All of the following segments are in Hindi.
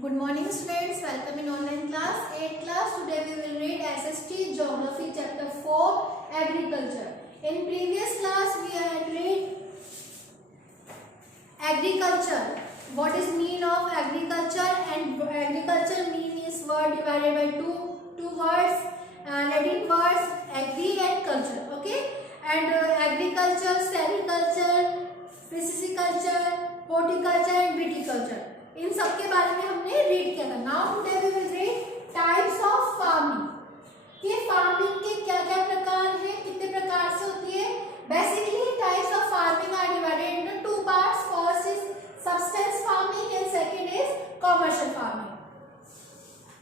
Good morning students, welcome in online class 8 class. Today we will read SST Geography chapter 4 Agriculture. In previous class we had read agriculture. What is mean of agriculture, and agriculture mean is word divided by two words, Latin words agri and culture. Okay, and agriculture, sericulture, pisciculture, horticulture and viticulture, इन सब के बारे में हमने रीड किया था. Now today we will read types of farming. ये फार्मिंग के क्या क्या प्रकार हैं, कितने प्रकार से होती है. Basically types of farming are divided into two parts. First is subsistence farming and second is commercial farming.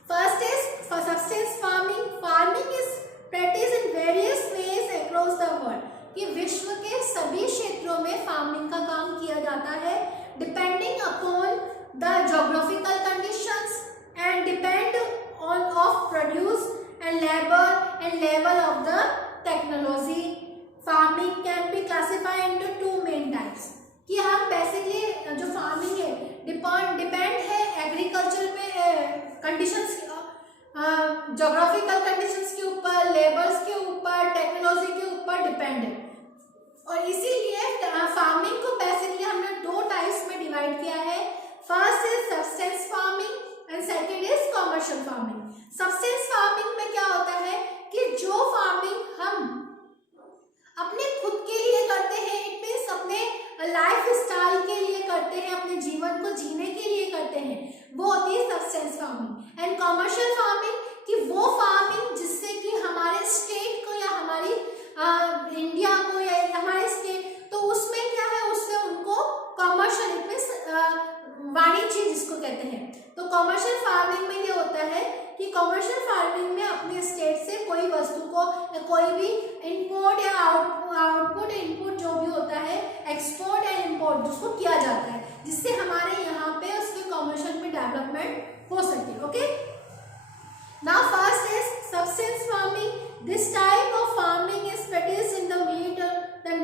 First is for subsistence farming. Farming is practice in various ways across the world. कि विश्व के सभी क्षेत्रों में फार्मिंग का काम किया जाता है, depending upon the geographical conditions and depend on of produce and labor and level of the technology. Farming can be classified into two main types. कि हम बेसिकली जो फार्मिंग है डिपेंड है एग्रीकल्चर पे कंडीशंस, जोग्राफिकल कंडीशंस के ऊपर, लेबर्स के ऊपर, टेक्नोलॉजी के ऊपर डिपेंड है. और इसीलिए फार्मिंग को बेसिकली हमने दो टाइप्स में डिवाइड किया है. First is subsistence farming and second is commercial farming. Substance farming में क्या होता है कि जो फार्मिंग हम अपने खुद के लिए करते हैं, इट मींस अपने लाइफ स्टाइल के लिए करते हैं, अपने जीवन को जीने के लिए करते हैं, वो होती है substance farming. And commercial farming कि वो फार्मिंग जिससे कि हमारे स्टेट को या हमारी इंडिया को या हमारे स्टेट, तो उसमें क्या है, उससे उनको कमर्शियल इट मींस वाणिज्य जिसको कहते हैं. तो कमर्शियल फार्मिंग में ये होता है कि कमर्शियल फार्मिंग में अपने स्टेट से कोई वस्तु को या कोई भी इंपोर्ट या आउटपुट इनपुट जो भी होता है, एक्सपोर्ट या इंपोर्ट जिसको किया जाता है, जिससे हमारे यहाँ पे उसके कमर्शियल में डेवलपमेंट हो सके. Okay, now first is subsistence farming. This type of farming is practised in the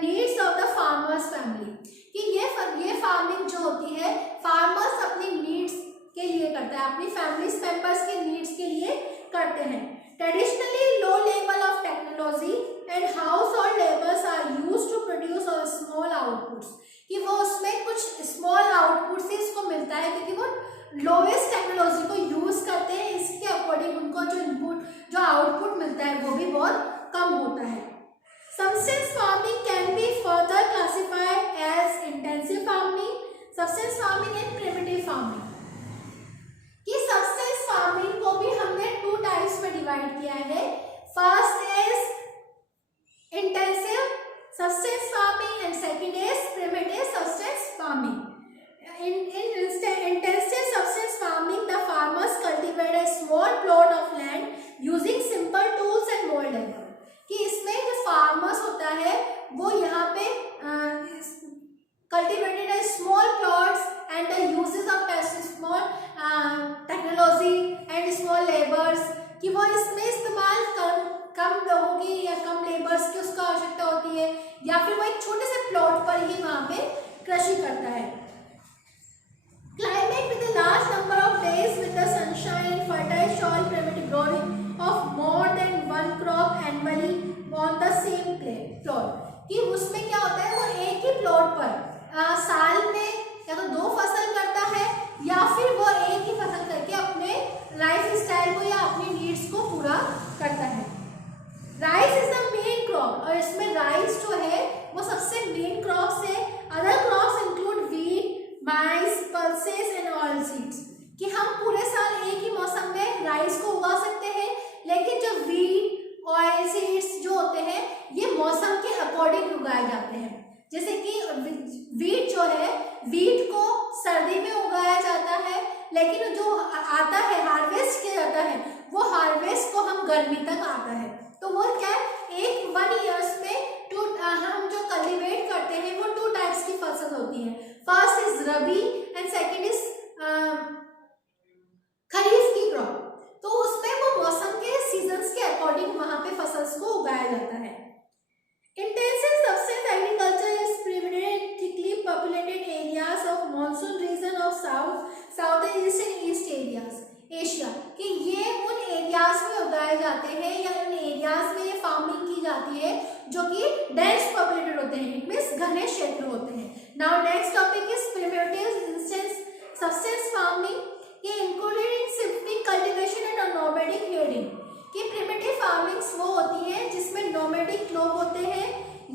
needs of the farmers family. कि ये फार्मिंग जो होती है फार्मर्स अपनी नीड्स के लिए करता है, अपनी फैमिली मेंबर्स के नीड्स के लिए करते हैं. Traditionally low level of technology and हाउस होल्ड labours are used to produce small outputs. कि वो उसमें कुछ स्मॉल आउटपुट से इसको मिलता है क्योंकि वो लोवेस्ट टेक्नोलॉजी को यूज करते हैं. इसके अकॉर्डिंग उनको जो इनपुट जो आउटपुट मिलता है वो भी बहुत कम होता है. Subsistence farming can be further classified as intensive farming, subsistence farming and primitive farming. कि subsistence farming को भी हमने टू टाइप्स में डिवाइड किया है. First is intensive subsistence farming and second is primitive subsistence farming. In intensive subsistence farming, the farmers cultivate a small plot of land using simple tools and more labor. कि इसमें जो फार्मर्स होता है वो यहाँ पे कल्टिवेटेड है small plots and the uses of small technology and small labours. कि वो इसमें इस्तेमाल कम लोगों की या कम लेबर्स की उसको आवश्यकता होती है, या फिर वो एक छोटे से प्लॉट पर ही वहाँ पे कृषि करता है. Climate with a large number of days with the sunshine, fertile soil, primitive growing of more than one crop annually on the same plot. कि उसमें क्या होता है, वो एक ही प्लॉट पर साल में या तो दो फसल करता है या फिर वो एक ही फसल करके अपने लाइफ स्टाइल को या अपनी नीड्स को पूरा करता है. Rice is the main crop और इसमें राइस जो है वो सबसे मेन क्रॉप है. Other crops include wheat, mice, pulses and oil seeds. कि हम पूरे साल एक ही मौसम में राइस को उगा सकते हैं, लेकिन जो व्हीट, ऑयल सीड्स जो होते हैं ये मौसम के अकॉर्डिंग उगाए जाते हैं. जैसे कि व्हीट जो है, व्हीट को सर्दी में उगाया जाता है, लेकिन जो आता है हार्वेस्ट किया जाता है वो हार्वेस्ट को हम गर्मी तक आता है. तो वो क्या एक 1 ईयर्स में हम जो कल्टिवेट करते हैं वो टू टाइप्स की फसल होती है. First is rabi and second is kharif की क्रॉप. तो उसमें वो मौसम के सीजन्स के अकॉर्डिंग वहां पे फसल को उगाया जाता है. Intensive substance agriculture is predominantly thickly populated areas of monsoon region of south, south and east उगाए जाते हैं या इन एरियाज में ये फार्मिंग की जाती है जो कि डेंस पॉपुलेटेड होते हैं, इट मींस घने क्षेत्र होते हैं। Now next topic is primitive instance subsistence farming के including shifting cultivation and nomadic herding. कि प्रिमिटिव फार्मिंग्स वो होती है जिसमें नोमैडिक लोग होते हैं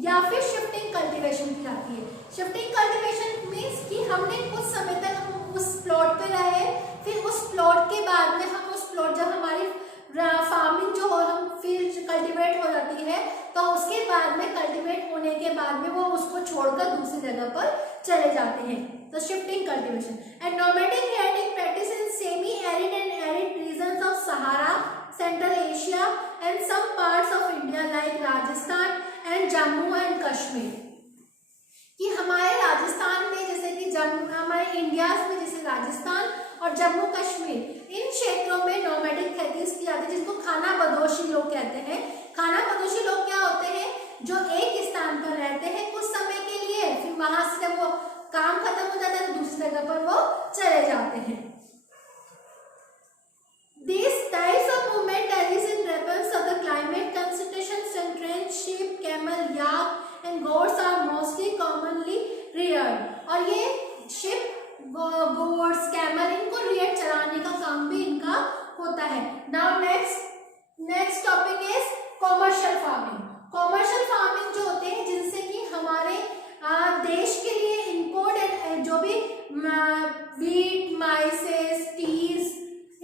या फिर शिफ्टिंग कल्टीवेशन की जाती है। शिफ्टिंग कल्टीवेशन मीन्स कि हमने कुछ समय तक हम उस प्लॉट पे रहे, फिर उस प्लॉट के बाद में हम उस प्लॉट जब हमारी फार्मिंग जो हम फील्ड कल्टीवेट हो जाती है तो उसके बाद में कल्टीवेट होने के बाद में वो उसको छोड़कर दूसरी जगह पर चले जाते हैं, तो shifting cultivation. And nomadic herding practice in semi arid and arid regions of Sahara, central Asia and some parts of India like Rajasthan and Jammu and Kashmir. कि हमारे राजस्थान में जैसे कि हमारे इंडिया में जैसे राजस्थान और जम्मू कश्मीर इन क्षेत्रों में नोमैडिक खेती की जाती है, जिसको खाना बदोशी लोग कहते हैं। खाना बदोशी लोग क्या होते हैं, जो एक स्थान पर रहते हैं कुछ समय के लिए, फिर वहां से जब वो काम खत्म हो जाता है तो दूसरी जगह पर वो चले जाते हैं। These types of movement varies in response of the climate conditions and trained sheep, camel, yak and goats are mostly commonly reared। और ये sheep, goats, camel इनको rear चराने का काम भी इनका होता है। Now next topic is commercial farming। commercial farming जो होते हैं जिनसे कि हमारे देश के लिए इम्पोर्टेंट जो भी वीट, माइसेस, टीज,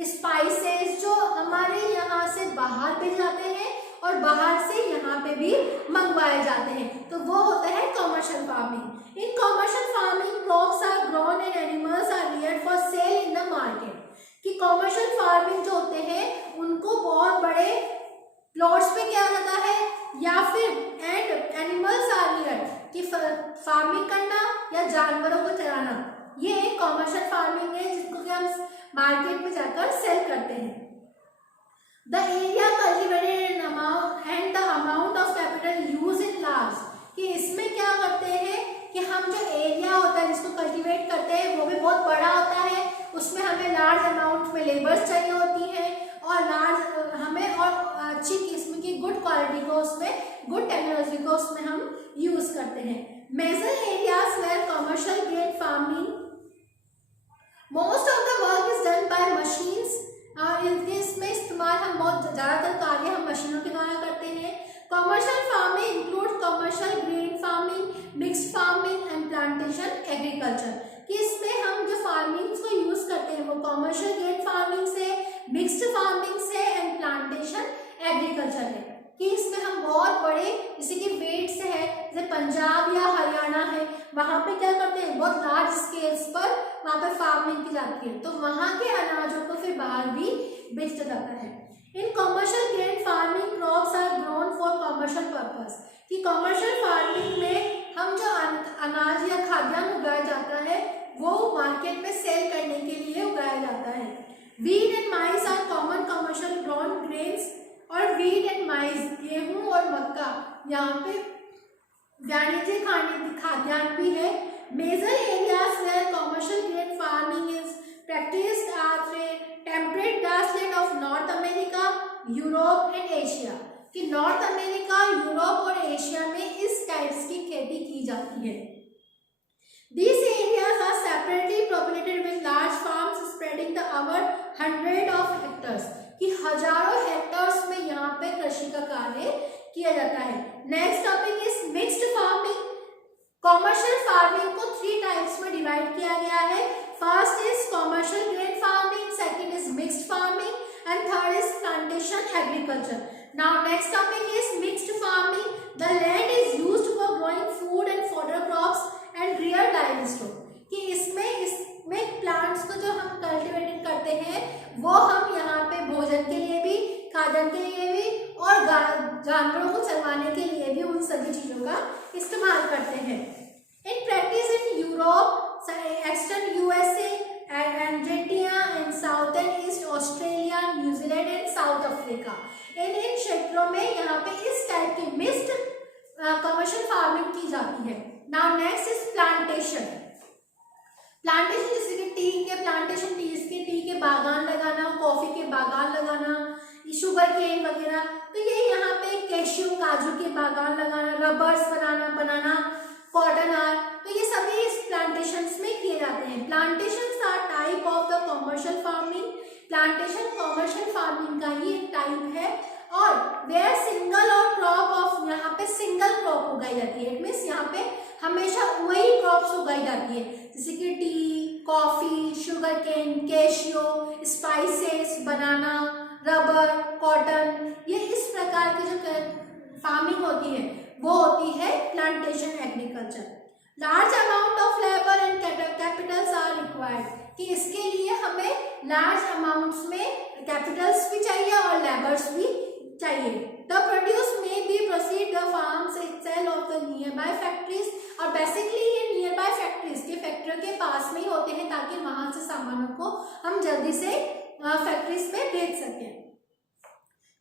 स्पाइसेस जो हमारे यहाँ से बाहर भेज जाते हैं और बाहर से यहाँ पे भी मंगवाए जाते हैं, तो वो होता है commercial farming. In commercial farming crops are grown and animals are reared for sale in the market. कि कॉमर्शियल फार्मिंग जो होते हैं उनको बहुत बड़े प्लॉट्स पे किया जाता है या फिर एंड एनिमल्स आर रियर्ड कि फार्मिंग करना या जानवरों को चराना, ये एक कॉमर्शियल फार्मिंग है जिसको कि हम मार्केट में जाकर सेल करते हैं। The area cultivated and the amount of capital use in large. कि इसमें क्या करते हैं कि हम जो एरिया होता है जिसको कल्टीवेट करते हैं वो भी बहुत बड़ा होता है, उसमें हमें लार्ज अमाउंट में लेबर्स चाहिए होती हैं और लार्ज हमें और अच्छी किस्म की गुड क्वालिटी को उसमें गुड टेक्नोलॉजी को उसमें हम यूज करते हैं। Major areas where commercial grain farming most of the work is done by machines. इसमें इस्तेमाल हम बहुत ज़्यादातर कार्य हम मशीनों के द्वारा करते हैं। Commercial farming include commercial grain farming, mixed farming and plantation agriculture. कि इसमें हम जो फार्मिंग्स को यूज करते हैं वो कमर्शियल ग्रेन फार्मिंग से, मिक्स्ड फार्मिंग से एंड प्लांटेशन एग्रीकल्चर है। कि इसमें हम बहुत बड़े जैसे कि वेट से है, जैसे पंजाब या हरियाणा है, वहाँ पे क्या करते हैं बहुत लार्ज स्केल्स पर वहाँ पे फार्मिंग की जाती है, तो वहाँ के अनाजों को फिर बाहर भी बेचा जाता है। In commercial grain farming crops are grown for commercial purpose. कि कमर्शियल फार्मिंग में हम जो अनाज या खाद्यान्न उगाया जाता है वो मार्केट में सेल करने के लिए उगाया जाता है। Wheat and maize are common commercial grown grains. और वीट एंड माइस गेहूं और मक्का यहाँ पे वाणिज्य खाद्यान्न भी है। Major areas where commercial grain farming is practised are temperate grassland of North America, Europe and Asia. कि नॉर्थ अमेरिका, यूरोप और एशिया में इस टाइप्स की खेती की जाती है। These areas are separately populated with large farms spreading the over 100 of hectares। कि हजारों हेक्टर्स में यहाँ पे कृषि का कार्य किया जाता है। Next topic is mixed farming. Commercial farming को 3 टाइप्स में डिवाइड किया गया है। First is commercial grain farming, second is mixed farming and third is plantation agriculture. Now next topic is mixed farming. The land is used for growing food and fodder crops and real livestock. कि इसमें प्लांट्स को जो हम कल्टिवेट करते हैं वो हम यहाँ पे भोजन के लिए भी, खाद्यान्न के लिए भी और जानवरों को चरवाने के लिए भी उन सभी चीजों का इस्तेमाल करते हैं। In practice in Europe, eastern USA, Argentina and southern east Australia, New Zealand and South Africa, इन क्षेत्रों में यहाँ पे इस टाइप की मिक्स्ड कमर्शियल फार्मिंग की जाती है। Now next is plantation. Plantation जैसे कि टी के प्लांटेशन, टी के बागान लगाना, कॉफी के बागान लगाना, शुगर केन वगैरह। तो ये यहाँ पे कैश्यू काजू के बागान लगाना, रबर्स बनाना, कॉटन आर, तो ये सभी इस प्लांटेशंस में किए जाते हैं। Plantations are type of the commercial farming. Plantation commercial farming का ही एक टाइप है और वेयर सिंगल और क्रॉप ऑफ, यहाँ पे सिंगल क्रॉप उगाई जाती है। इट मीन्स यहाँ पे हमेशा वही क्रॉप्स उगाई जाती है, जैसे कि tea, coffee, sugar cane, cashew, spices, banana, rubber, cotton, ये इस प्रकार की जो फार्मिंग होती है वो होती है plantation agriculture. Large amount of labour and capitals are required, कि इसके लिए हमें लार्ज अमाउंट्स में कैपिटल्स भी चाहिए और लेबर्स भी चाहिए। द प्रोड्यूस में be proceed the farms itself of the near by factories, और बेसिकली ये नियर बाय फैक्ट्रीज के फैक्ट्रियों के पास में ही होते हैं ताकि वहां से सामानों को हम जल्दी से फैक्ट्रीज में भेज सकें।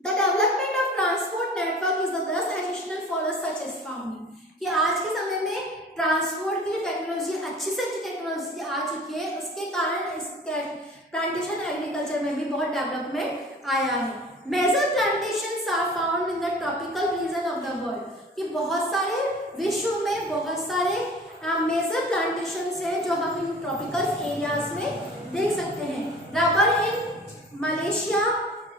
The development of transport network is thus essential for such as farming, कि आज के समय में ट्रांसपोर्ट की टेक्नोलॉजी अच्छी से अच्छी टेक्नोलॉजी आ चुकी है, उसके कारण इस प्लांटेशन एग्रीकल्चर में भी बहुत डेवलपमेंट आया है। Major plantations are found in the tropical region of the world, कि बहुत सारे विश्व में बहुत सारे मेजर प्लांटेशंस हैं जो हम इन ट्रॉपिकल एरियाज में देख सकते हैं। Rubber in Malaysia,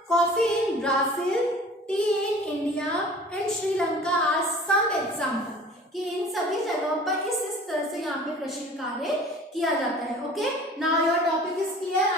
coffee in Brazil, tea in India and Sri Lanka are some example, कि इन सभी जगहों पर इस तरह से यहाँ पे कृषि कार्य किया जाता है। Okay, now your topic is clear.